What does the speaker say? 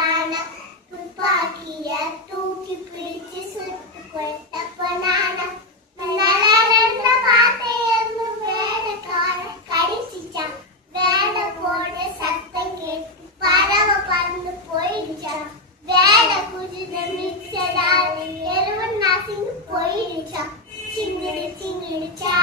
வந்தான துப்பாக்கிய தூக்கி பிடிச்சு சுட்டு கொட்ட போனான நடந்த வார்த்தையிலிருந்து வேடக்கார கடிச்சிச்சான் வேட போட சத்தம் கேட்டு பறவை பறந்து போயிடுச்சான் வேட குதிர மிக்சடால் எருவன் நசுங்கி போயிடுச்சான் சிங்கிடு சிங்கிடுச்சா